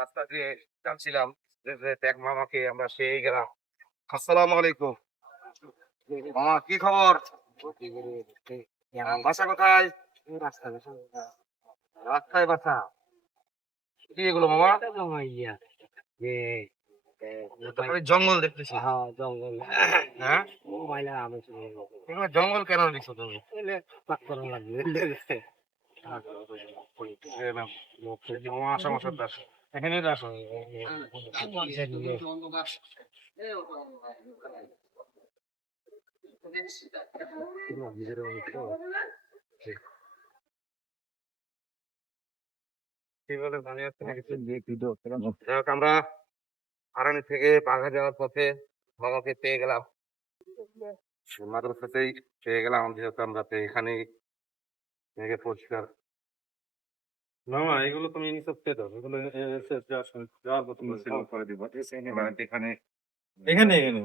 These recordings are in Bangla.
রাস্তা দিয়ে যাচ্ছিলাম ত্যাগ মামাকে আমরা সেই গেলাম। আলাইকুম। মামা কি খবর? বাসা কোথায়? রাস্তায় বাসা। কি এগুলো মামা? জঙ্গল দেখতেছি। হ্যাঁ? এগুলো জঙ্গল কেন দিচ্ছ তুমি? এখানে আমরা আরানি থেকে বাঘা যাওয়ার পথে বাবাকে পেয়ে গেলাম মাদ্রাসাতেই পেয়ে গেলাম যেহেতু আমরা এখানেই মেঘে পরিষ্কার না এগুলো তুমি পেয়ে এগুলো যাওয়ার মতো করে দিব হ্যাঁ। এখানে এখানে এখানে।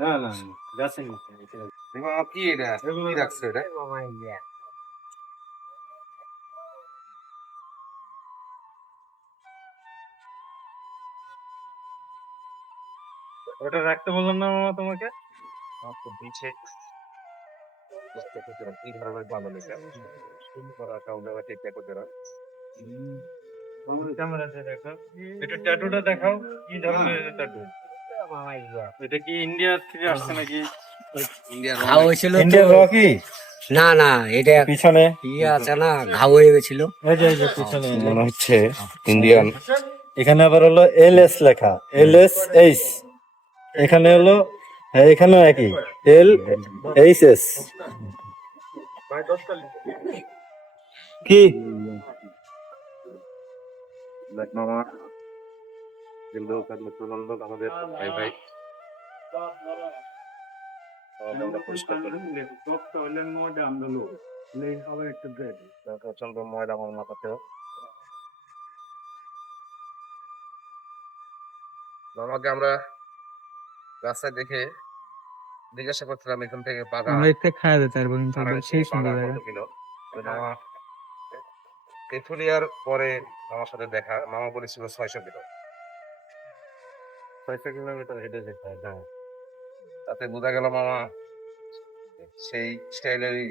না না oh ওটা রাখতে বললাম না মামা তোমাকে? দেখাও। কি ট্যাটু এটা কি থেকে আসছে নাকি? হয়েছিল না না এটা পিছনে? ইয়ে আছে না ঘা হয়ে গেছিল। মনে হচ্ছে আচ্ছা। ইন্ডিয়ান এখানে আবার হলো এল এস লেখা। এল এস এইচ এখানে হলো হ্যাঁ এখানেও একই। এল এইচ এস কি? মামাকে আমরা রাস্তায় দেখে জিজ্ঞাসা করছিলাম এখান থেকে বাগা আমরা এতে খাওয়া যেতে পারব কিন্তু সেই সুন্দর জায়গা। তেঁতুলিয়ার পরে মামার সাথে দেখা মামা বলেছিল ছয়শো কিলো। ছয়শো কিলোমিটার হেঁটে যেতে হয় হ্যাঁ। তাতে বোঝা গেল মামা সেই স্টাইলেরই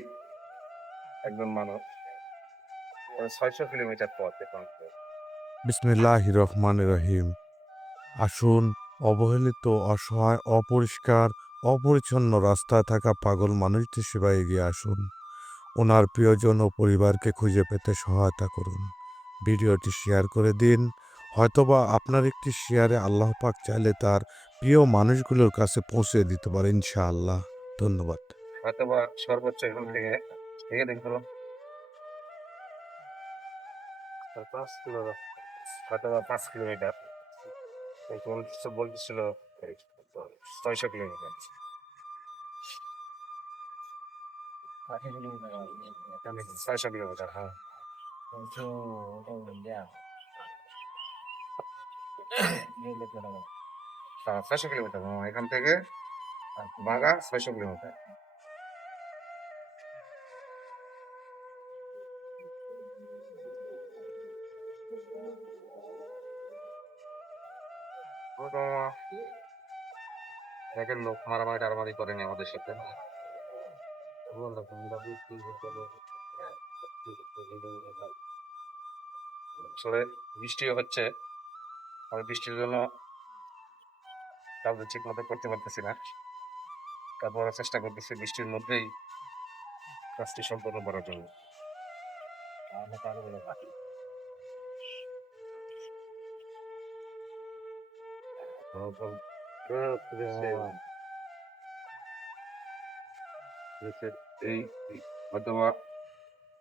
একজন মানুষ। ছয়শো কিলোমিটার পথ এখন। বিসমিল্লাহ রহমান রহিম। আসুন অবহেলিত অসহায় অপরিষ্কার অপরিচ্ছন্ন রাস্তায় থাকা পাগল মানুষদের সেবায় এগিয়ে আসুন। ওনার প্রিয়জন ও পরিবারকে খুঁজে পেতে সহায়তা করুন। ভিডিওটি শেয়ার করে দিন। হয়তোবা আপনার একটি শেয়ারে আল্লাহ পাক চাইলে তার প্রিয় মানুষগুলোর কাছে পৌঁছে দিতে পারে, ইনশাআল্লাহ। ধন্যবাদ। হয়তো বা সর্বোচ্চ দেখল পাঁচ কিলোমিটার। বলতেছিল ছয়শো কিলোমিটার। ছয়শো কিলোমিটার হ্যাঁ হ্যাঁ, ছয়শো কিলোমিটার এখান থেকে বাগা ছয়শো কিলোমিটার। দেখেন লোক মারামারি টারামারি করেনি আমাদের সাথে আসলে বৃষ্টিও হচ্ছে, আমি বৃষ্টির জন্য কাউকে ঠিক মতো করতে পারতেছি না। তারপর চেষ্টা করতেছি বৃষ্টির মধ্যেই কাজটি সম্পন্ন করার জন্য। হচ্ছে এই হয়তো বা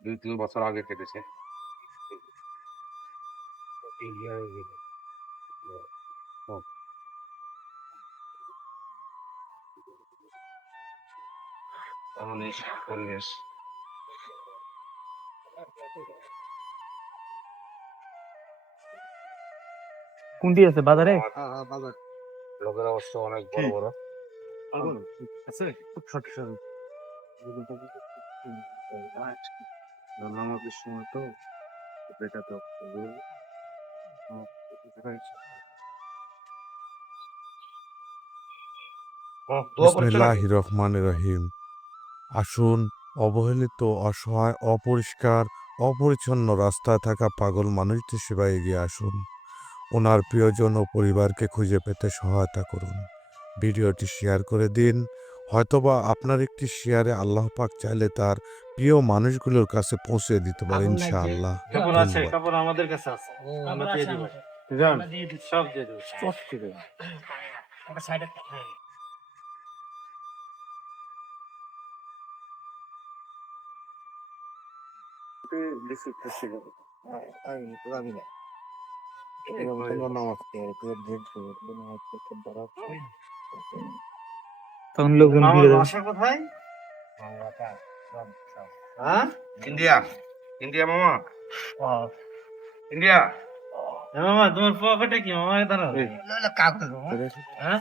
দুই তিন বছর আগে কেটেছে। পরিবেশ। কোনটি আছে বাজারে। লোকের অবস্থা অনেক বড় বড়। আছে? খুব ছোট ছোট নামাজের সময় তো এটা তো বিসমিল্লাহ রহমান রহিম আসুন অবহেলিত অসহায় অপরিষ্কার অপরিচ্ছন্ন রাস্তায় থাকা পাগল মানুষদের সেবায় এগিয়ে আসুন। ওনার প্রিয়জন ও পরিবারকে খুঁজে পেতে সহায়তা করুন। ভিডিওটি শেয়ার করে দিন। হয়তোবা আপনার একটি শেয়ারে আল্লাহ পাক চাইলে তার প্রিয় মানুষগুলোর কাছে পৌঁছে দিতে পারে ইনশাআল্লাহ। কাপড় আছে। কাপড় আমাদের কাছে আছে। আমরা দিয়ে দিব। সব দিয়ে দেবো। তখন লোকজন আমার ভিড়ে যাবে বাসা কোথায় হ্যাঁ ইন্ডিয়া ইন্ডিয়া মামা ইন্ডিয়া হ্যাঁ মামা তোমার পকেটে কি মামা দাঁড়াও কাগজ হ্যাঁ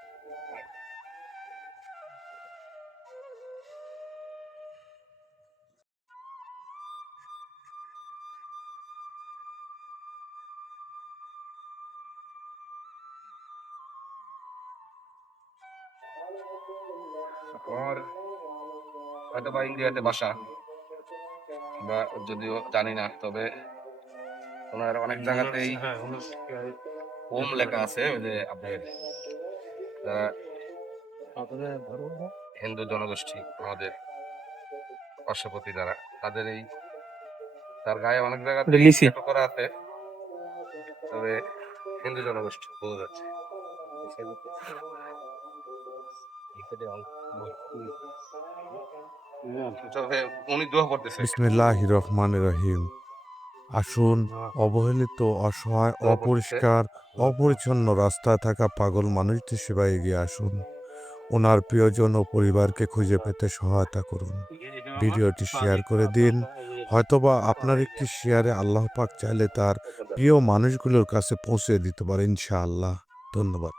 বা ইন্ডিয়াতে বাসা বা যদিও জানি না তবে ওনার অনেক জায়গাতেই হ্যাঁ হোম লেখা আছে ওই যে আপনার যারা হিন্দু জনগোষ্ঠী আমাদের পার্শ্ববর্তী যারা তাদের এই তার গায়ে অনেক জায়গাতে করা আছে তবে হিন্দু জনগোষ্ঠী বোঝা যাচ্ছে। উনি দোয়া করতেছে। বিসমিল্লাহ রহমান রহিম আসুন অবহেলিত অসহায় অপরিষ্কার অপরিচ্ছন্ন রাস্তায় থাকা পাগল মানুষদের সেবায় এগিয়ে আসুন। ওনার প্রিয়জন ও পরিবারকে খুঁজে পেতে সহায়তা করুন। ভিডিওটি শেয়ার করে দিন। হয়তোবা আপনার একটি শেয়ারে আল্লাহ পাক চাইলে তার প্রিয় মানুষগুলোর কাছে পৌঁছে দিতে পারে ইনশাআল্লাহ। ধন্যবাদ।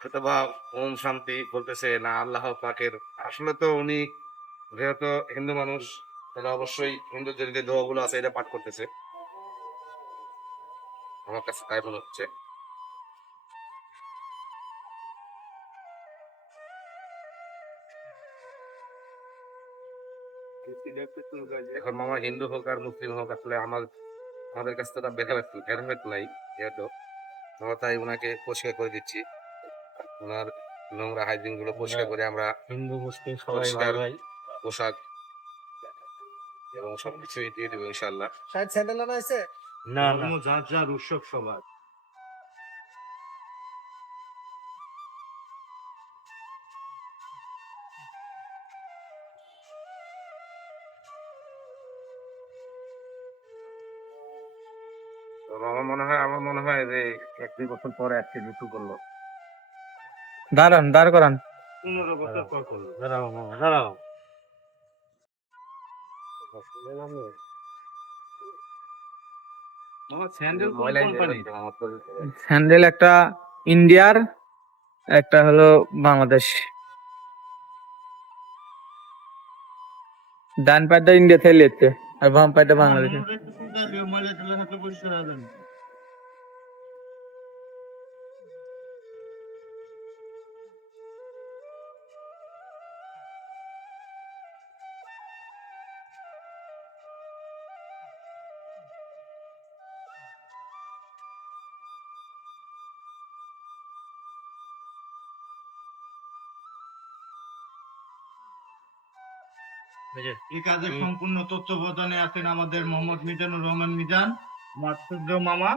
হয়তোবা ওম শান্তি বলতেছে না আল্লাহ পাকের। আসলে তো উনি যেহেতু হিন্দু মানুষ তাহলে অবশ্যই হিন্দু যে দোয়াগুলো আছে এটা পাঠ করতেছে। আমার কাছে তাই মনে হচ্ছে। এখন মামা হিন্দু হোক আর মুসলিম হোক আসলে আমার আমাদের কাছে তো তার ভেদাভেদ ভেদাভেদ নাই যেহেতু আমরা তাই ওনাকে পরিষ্কার করে দিচ্ছি। ওনার নোংরা হাইজিনগুলো পরিষ্কার করে আমরা হিন্দু মুসলিম সবাই ভাই। পোশাক। এবং সবকিছুই দিয়ে দেবো ইনশাল্লাহ না না। যার যার উৎসব সবার। আমার মনে হয় আমার মনে হয় যে এক দুই বছর পরে আজকে মৃত্যু করল। দাঁড়ান দাঁড় করান। পনেরো বছর পর করল। দাঁড়াও দাঁড়াও। স্যান্ডেল একটা ইন্ডিয়ার একটা হলো বাংলাদেশ। ডান পায়টা ইন্ডিয়া থেকে লেতে আর বাম পায়টা বাংলাদেশে। এই কাজে সম্পূর্ণ তত্ত্বাবধানে আছেন আমাদের মোহাম্মদ মিজানুর রহমান মিজান মাসুদ্র মামা।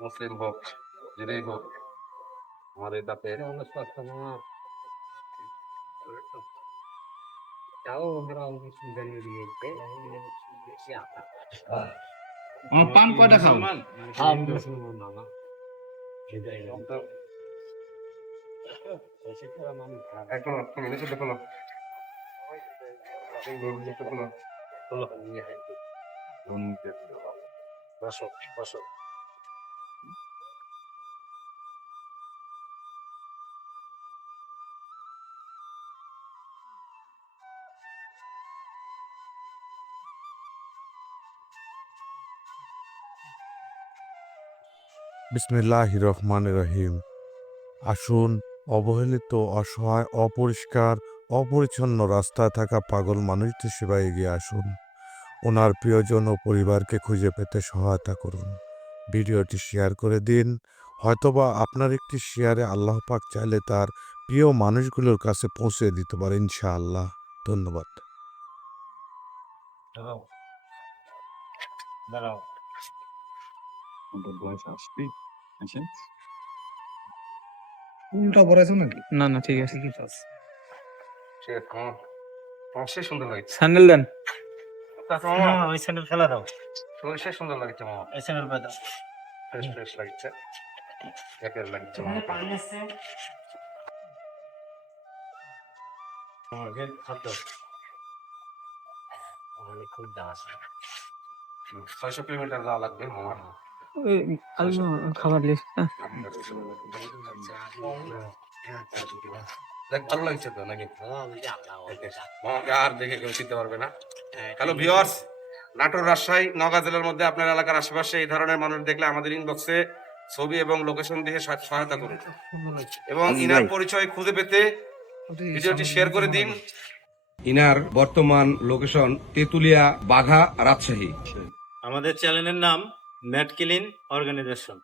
মুসলিম হোক যেটাই হোক আমাদের তাতে পান কয়টা খাও এখন তুমি নিচে দেখো না দেখো না বসো বসো বিসমিল্লাহ রহমান রহিম আসুন, অবহেলিত, অসহায়, অপরিষ্কার, অপরিচ্ছন্ন রাস্তায় থাকা পাগল মানুষদের সেবায় এগিয়ে আসুন। ওনার প্রিয়জন ও পরিবারকে খুঁজে পেতে সহায়তা করুন। ভিডিওটি শেয়ার করে দিন। হয়তোবা আপনার একটি শেয়ারে আল্লাহ পাক চাইলে তার প্রিয় মানুষগুলোর কাছে পৌঁছে দিতে পারে, ইনশাআল্লাহ। ধন্যবাদ। উল্টা পড়াইছো নাকি? না না ঠিক আছে। ঠিক আছে আমার অবশ্যই সুন্দর লাগছে। স্যান্ডেল দেন। ওই স্যান্ডেল ফেলা দাও। অবশ্যই সুন্দর লাগছে মামা। এই স্যান্ডেল বাদ দাও। ফ্রেশ ফ্রেশ লাগছে। একের লাগছে মামা। ছয়শো কিলোমিটার যাওয়া লাগবে মামা খাবার লিস্ট দেখ ভালো লাগছে তো নাকি? মামাকে আর দেখে কেউ চিনতে পারবে না। হ্যালো ভিওয়ার্স নাটোর রাজশাহী নওগাঁ জেলার মধ্যে আপনার এলাকার আশেপাশে এই ধরনের মানুষ দেখলে আমাদের ইনবক্সে ছবি এবং লোকেশন দিয়ে সহায়- সহায়তা করুন। এবং ইনার পরিচয় খুঁজে পেতে ভিডিওটি শেয়ার করে দিন। ইনার বর্তমান লোকেশন তেতুলিয়া বাঘা রাজশাহী। আমাদের চ্যানেলের নাম ম্যাট ক্লিন অর্গানাইজেশন।